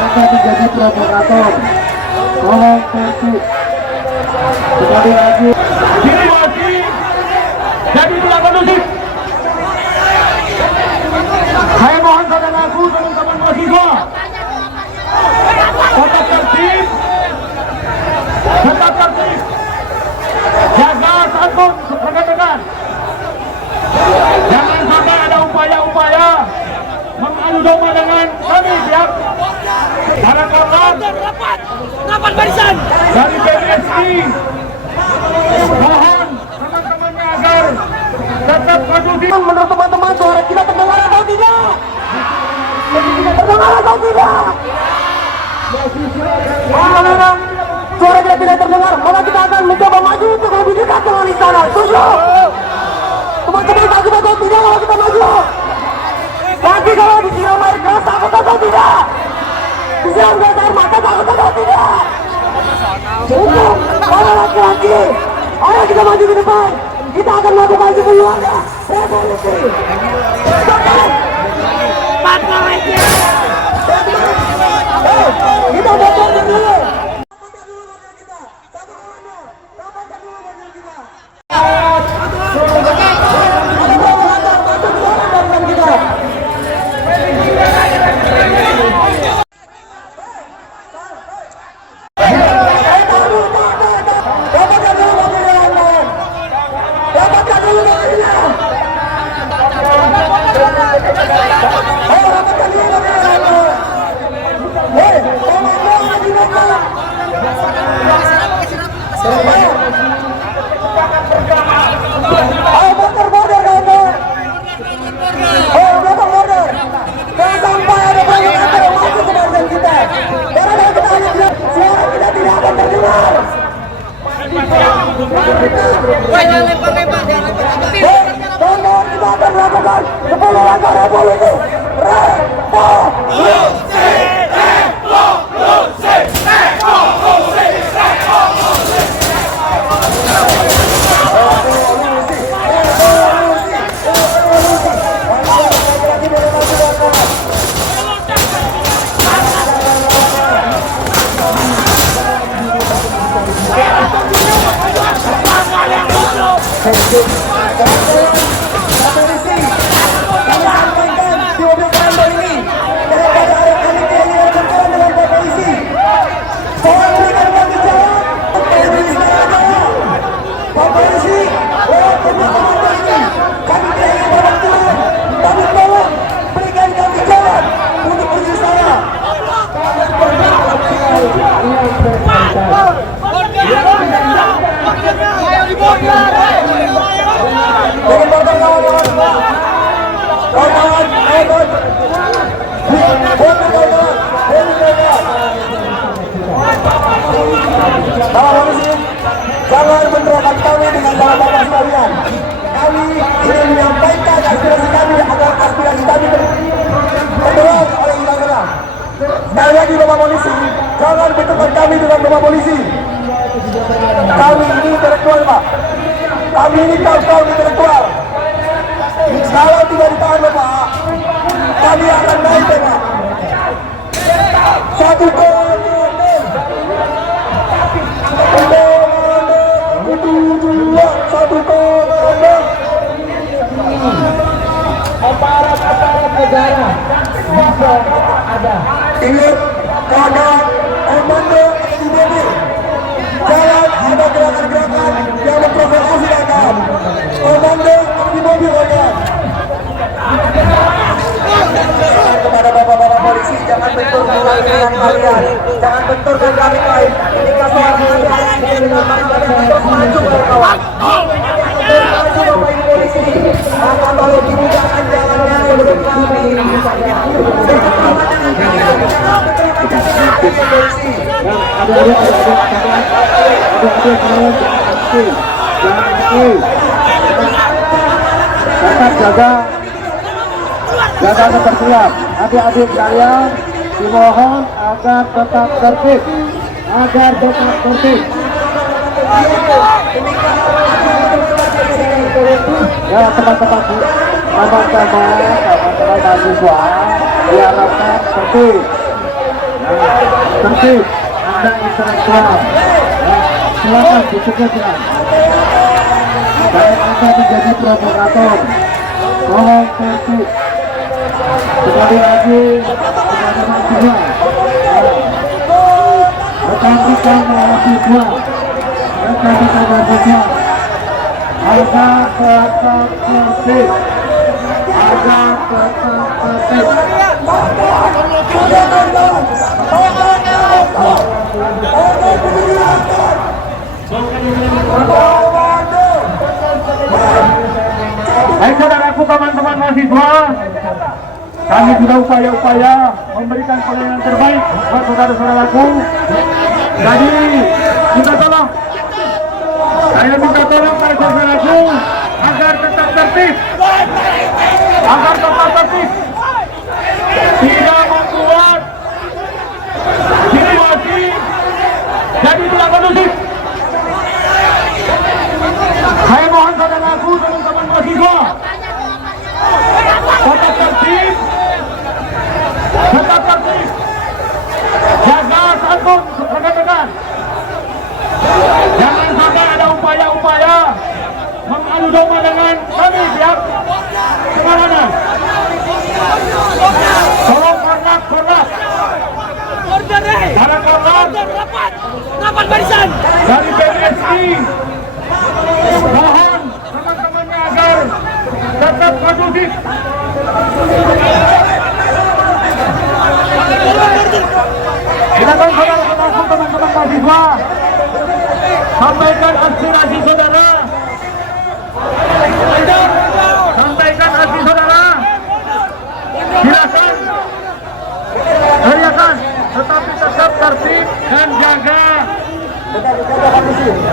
akan menjadi provokator. Tolong tertib. Sekali lagi. Situasi jadi tidak kondusif. Saya mohon saudaraku, teman-teman mahasiswa, tetap tertib, jaga santun rekan-rekan. Jangan sampai ada upaya-upaya mengadu domba dengan kami pihak kawan-kawan Rapat barisan dari PSI. Mohon teman-temannya agar tetap kondusif. Menurut teman-teman, suara kita terdengar atau tidak? Terdengar atau tidak? Memang suara kita tidak terdengar, maka kita akan mencoba maju untuk lebih dekat dengan istana. Setuju? Teman-teman, takut atau tidak kalau kita maju? Nanti kalau disiram air keras, takut atau tidak? Disiram gas air mata, takut atau tidak? Cukup, para laki-laki, ayo kita maju ke depan. Kita akan melakukan semuanya revolusi. Kita bocor dulu. Jangan bentrokan kami dengan bapak-bapak sekalian. Kami ingin menyampaikan aspirasi kami agar aspirasi kami tertolong oleh undang-undang. Sekali lagi bapak polisi, jangan bentrokan kami dengan bapak polisi. Kami ini intelektual pak. Kami ini kaum intelektual. Kalau tidak ditahan bapak, kami akan naik bapak. Satu aparat negara bisa ada. Ingat, kadang komando di mobil. Jangan ada gerakan-gerakan yang memprovokasi rakyat. Komando di mobil rakyat. Kepada bapak-bapak polisi, jangan benturkan dengan kalian. Jangan benturkan kami lain. Ketika seorang kami dengan kalian terus maju kawan. Maju bapak ibu polisi. Maka kalau dibukakan jalannya menurut kami. Tetap jaga ketertiban. Adik-adik saya dimohon agar tetap tertib, Ya teman-teman mahasiswa, diharapkan tertib. Tertib, Anda intelektual. Silakan dicegah. Dan Anda menjadi provokator. Tolong tertib. Sekali lagi kepada mahasiswa. Rekan-rekan mahasiswa, rekan-rekan mahasiswa, agar tetap tertib, agar tetap tertib. Baik saudaraku, teman-teman mahasiswa, kami sudah upaya-upaya memberikan pelayanan terbaik buat saudara-saudaraku. Jadi minta tolong, saya minta tolong pada saudaraku agar tetap tertib, tidak membuat situasi jadi tidak kondusif. Saya mohon saudaraku, teman-teman mahasiswa, tetap tertib, jaga santun rekan-rekan. Jangan sampai ada upaya-upaya mengadu domba dengan kami pihak pengamanan. Tolong korlap. Para korlap Rapat barisan. dari PSI, mohon teman-temannya agar tetap kondusif. Silakan saudara-saudaraku, teman-teman mahasiswa, sampaikan aspirasi saudara. Silakan teriakan, tetapi tetap tertib dan jaga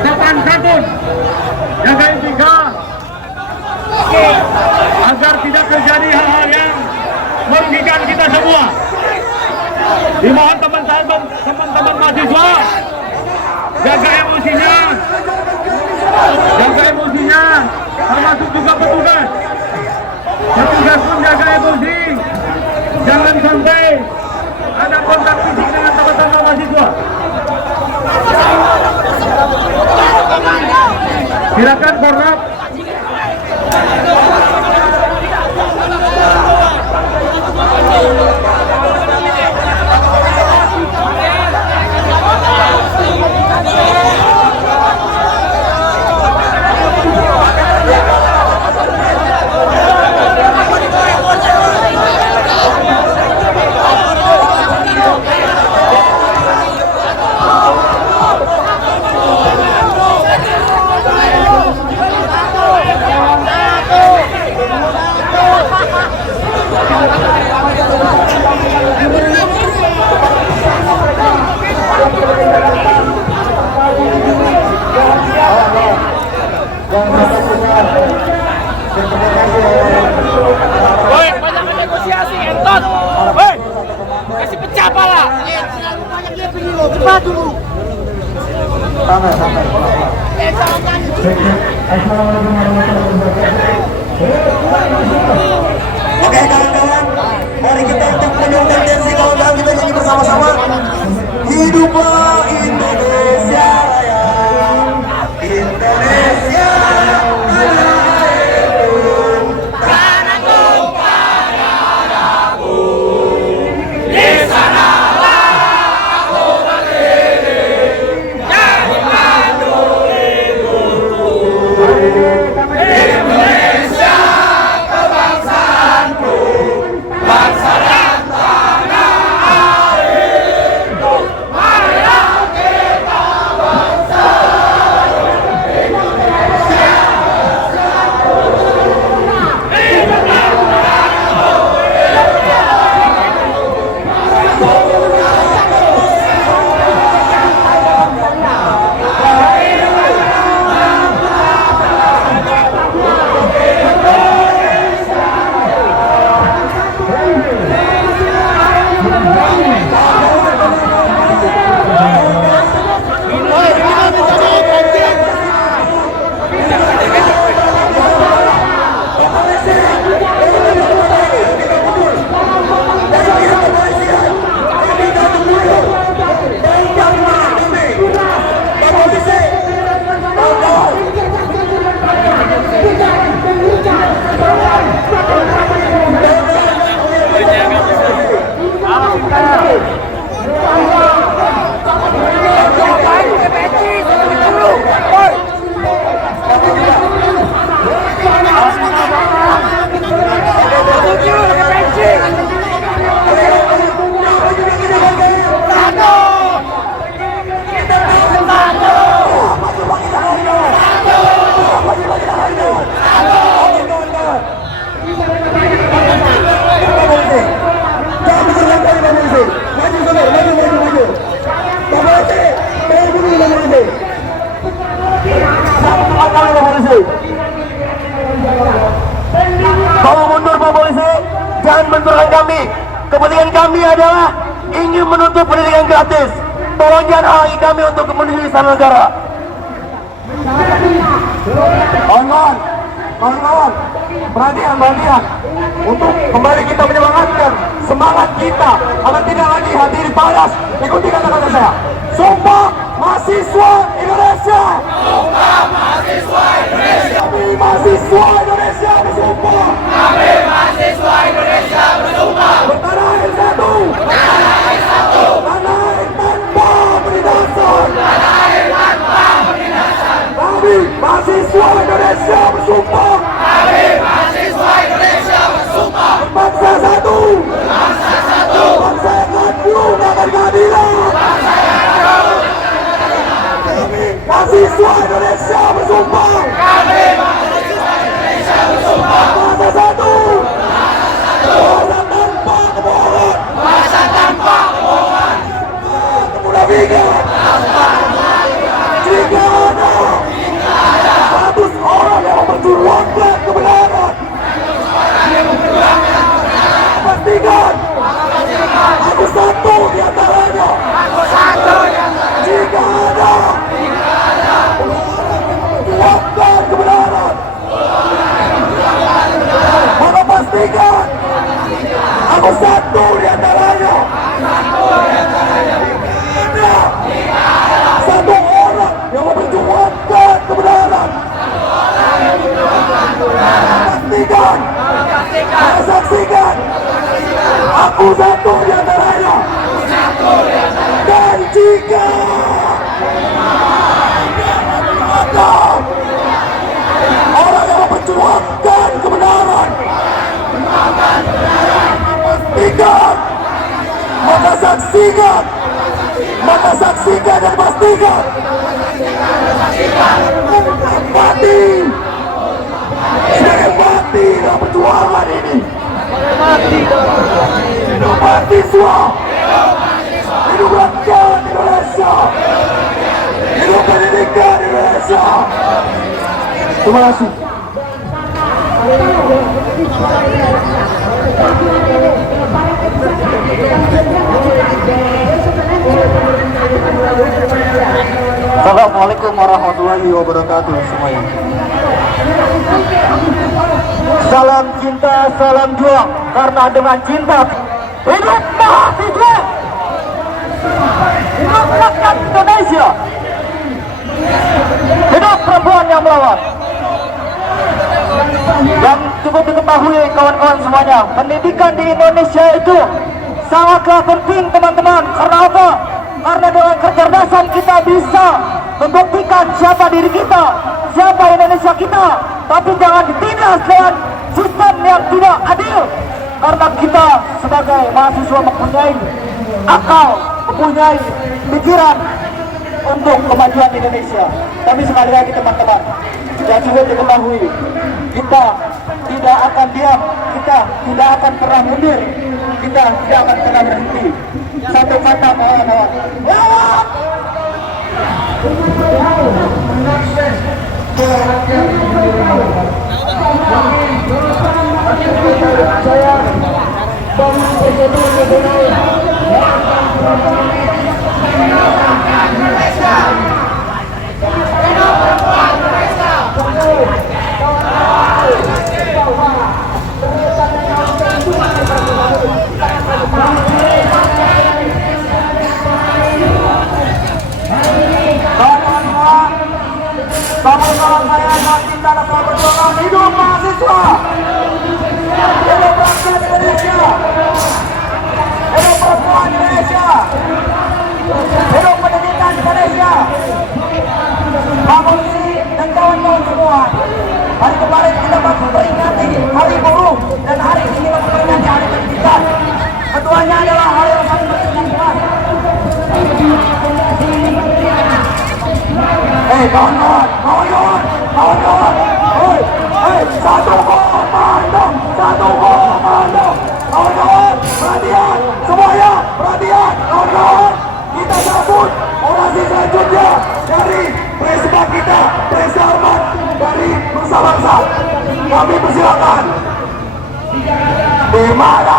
sopan santun, jaga etika, agar tidak terjadi hal-hal yang merugikan kita semua. Dimohon teman-teman mahasiswa, jaga emosinya, termasuk juga petugas pun jaga emosi, jangan sampai ada kontak fisik dengan teman-teman mahasiswa. Silakan korlap. Woi, banyak negosiasi, entot. Woi, kasih pecah pala. Cepat dulu. Oke kawan-kawan, mari kita untuk menurunkan tensi kawan-kawan, kita nyanyi bersama-sama. Hiduplah Indonesia Raya, Indonesia Raya. Indonesia kebangsaanku. aspirasi kami. Kepentingan kami adalah ingin menuntut pendidikan gratis. Tolong jangan halangi kami untuk menuju istana negara. Kawan-kawan, perhatian untuk kembali kita menyemangatkan semangat kita agar tidak lagi hati panas. Ikuti kata-kata saya. Sumpah mahasiswa Indonesia. Sumpah mahasiswa Indonesia. Kami mahasiswa Indonesia bersumpah. Kami mahasiswa Indonesia bersumpah. Bertanah air satu. Bertanah air satu. Tanah air tanpa penindasan. Tanah air tanpa penindasan. Kami mahasiswa Indonesia bersumpah. Kami mahasiswa Indonesia bersumpah. Berbangsa satu. Berbangsa satu. Bangsa yang agung akan keadilan. Bangsa yang agung. Kami mahasiswa Indonesia bersumpah. Kami mahasiswa Indonesia bersumpah. Bangsa satu. Bangsa satu. Bangsa tanpa kebohongan. Bangsa tanpa kebohongan. Kemunafikan. Jika ada 100 orang yang memperjuangkan kebenaran, pastikan aku satu di antaranya. Jika ada memperjuangkan kebenaran, maka pastikan aku satu di antaranya. Satu orang yang memperjuangkan kebenaran, pastikan, saksikan, aku satu di antaranya. Dan jika ada orang yang memperjuangkan kebenaran, pastikan, maka saksikan, dan pastikan mati sebagai mati dalam perjuangan ini. Hidup mahasiswa, hidup rakyat Indonesia, hidup pendidikan Indonesia. Terima kasih. Assalamualaikum warahmatullahi wabarakatuh semuanya. Salam cinta, salam juang. Karena dengan cinta hidup mahasiswa, hidup rakyat Indonesia, hidup perempuan yang melawan. Dan cukup diketahui kawan-kawan semuanya, pendidikan di Indonesia itu sangatlah penting teman-teman. Karena apa? Karena dengan kecerdasan kita bisa membuktikan siapa diri kita, siapa Indonesia kita. Tapi jangan ditindas dengan sistem yang tidak adil. Karena kita sebagai mahasiswa mempunyai akal, mempunyai pikiran untuk kemajuan Indonesia. Tapi sekali lagi teman-teman, dan juga diketahui, kita tidak akan diam, kita tidak akan pernah mundur, kita tidak akan pernah berhenti. Satu kata mohon, lawan! Kawan-kawan saya yang cinta dan perjuangan, hidup mahasiswa, hidup rakyat Indonesia, hidup perempuan Indonesia, hidup pendidikan Indonesia. Pak Polisi dan kawan-kawan semua, hari kemarin kita memperingati Hari Buruh dan hari ini kita memperingati Hari Pendidikan. Keduanya adalah hal yang sangat penting. Kawan-kawan, satu komando, kawan-kawan, perhatian, semuanya, perhatian, kawan-kawan, kita sambut orasi selanjutnya dari Presiden kita, Presiden Ahmad dari Nusa Bangsa. Kami persilakan. Di mana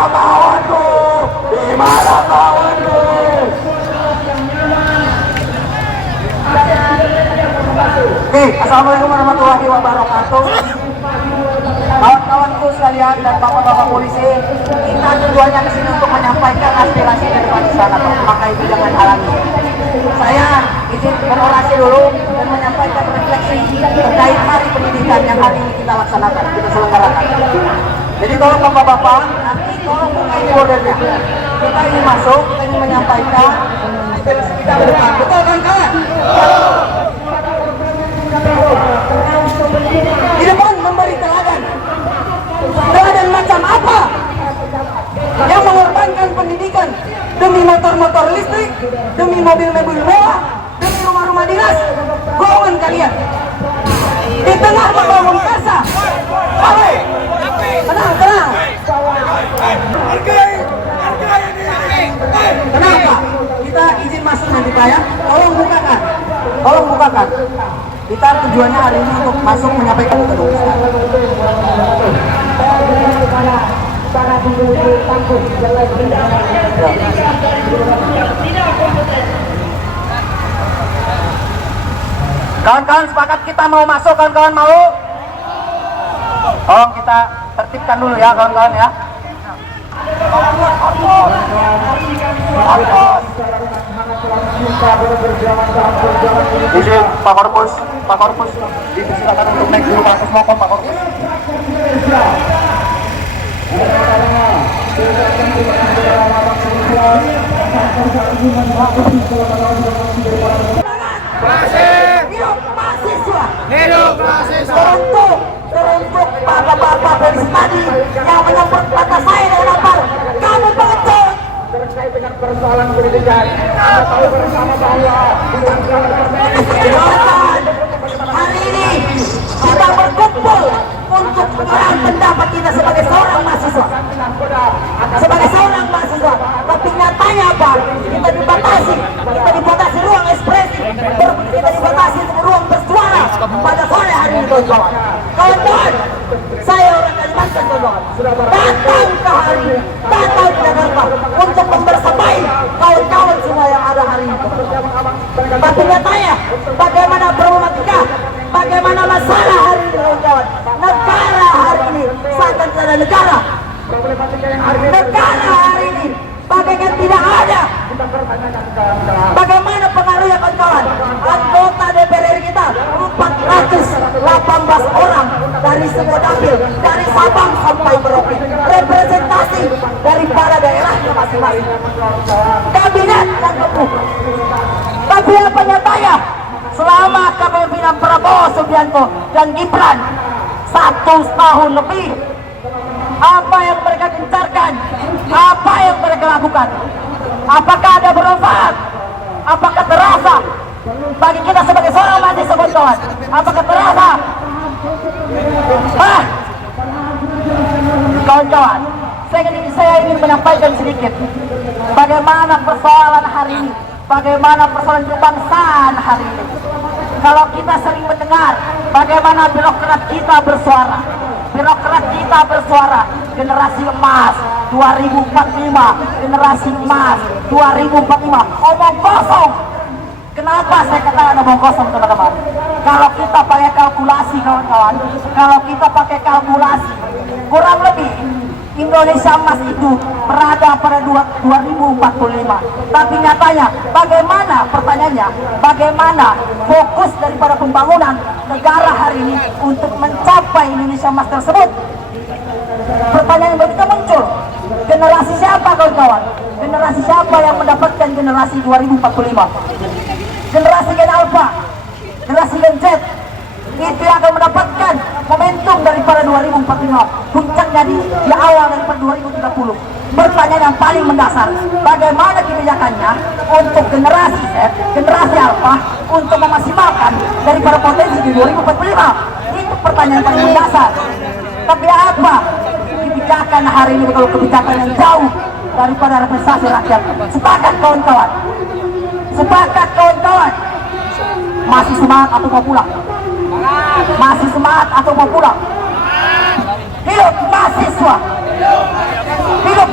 mana kawanku? Oke, assalamualaikum warahmatullahi wabarakatuh. Kawan-kawanku sekalian dan bapak-bapak polisi, kita tujuannya ke sini untuk menyampaikan aspirasi dari masyarakat, maka itu jangan halangi. Saya izin berorasi dulu dan menyampaikan refleksi terkait hari pendidikan yang hari ini kita laksanakan, kita selenggarakan. Jadi tolong bapak-bapak, nanti tolong buka ini bordernya. Kita ingin masuk, kita ingin menyampaikan aspirasi kita ke depan. Betul kan kawan? Di depan memberi teladan. Teladan macam apa? Yang mengorbankan pendidikan demi motor-motor listrik, demi mobil-mobil mewah, demi rumah-rumah dinas. Golongan kalian di tengah membangun kasa. Hai, tenang, tenang. Kenapa? Kita izin masuk nanti Pak ya. Tolong bukakan. Tolong bukakan. Kita tujuannya hari ini untuk masuk menyampaikan ke kawan-kawan sepakat kita mau masuk, kawan-kawan mau? Tolong kita tertibkan dulu ya kawan-kawan ya. Izin Pak Korpus, dipersilakan untuk naik dulu ke atas motor Pak Korpus. Hidup mahasiswa! Hidup mahasiswa! Teruntuk bapak-bapak dari tadi yang menyambut kata saya dengan lapar. Kamu pengecut! Terkait dengan persoalan pendidikan, kita tahu bersama bahwa hari ini kita berkumpul untuk mengenal pendapat kita sebagai seorang mahasiswa. Sebagai seorang mahasiswa, tapi nyatanya apa? Kita dibatasi ruang ekspresi, kita dibatasi ruang bersuara pada sore hari ini, kawan-kawan. Kawan-kawan, saya orang Kalimantan, kawan-kawan, datang ke hari ini, datang ke Jakarta untuk membersamai kawan-kawan semua yang ada hari ini. Tapi nyatanya, bagaimana problematika, bagaimana masalah hari ini, kawan-kawan? Negara hari ini, seakan ada negara. Negara hari ini bagaikan tidak ada. Bagaimana pengaruhnya kawan-kawan? Anggota DPR kita 418 orang dari semua dapil, dari Sabang sampai Merauke, representasi dari para daerahnya masing-masing. Kabinet yang gemuk. Tapi apa nyatanya? Selama kepemimpinan Prabowo Subianto dan Gibran 1 tahun lebih, apa yang mereka gencarkan, apa yang mereka lakukan, apakah ada bermanfaat? Apakah terasa bagi kita sebagai seorang mahasiswa, kawan-kawan? Apakah terasa? Kawan-kawan, saya ingin menyampaikan sedikit bagaimana persoalan hari ini, bagaimana persoalan kebangsaan hari ini. Kalau kita sering mendengar bagaimana birokrat kita bersuara, generasi emas 2045, generasi emas 2045, omong kosong. Kenapa saya katakan omong kosong, teman-teman? Kalau kita pakai kalkulasi, kawan-kawan, kurang lebih Indonesia emas itu berada pada 2045. Tapi nyatanya, pertanyaannya, bagaimana fokus daripada pembangunan negara hari ini untuk mencapai Indonesia emas tersebut? Pertanyaan yang kita muncul, generasi siapa, kawan-kawan? Generasi siapa yang mendapatkan generasi 2045? Generasi Gen Alpha, generasi Gen Z, itu yang akan mendapatkan momentum daripada 2045, puncaknya di awal daripada 2030. Pertanyaan yang paling mendasar, bagaimana kebijakannya untuk generasi Z, generasi Alpha, untuk memaksimalkan daripada potensi di 2045? Itu pertanyaan paling mendasar. Tapi apa kebijakan hari ini? Kalau kebijakan yang jauh daripada representasi rakyat. Sepakat, kawan-kawan? Sepakat, kawan-kawan? Masih semangat atau mau pulang? Masih semangat atau mau pulang? Hidup mahasiswa! Hidup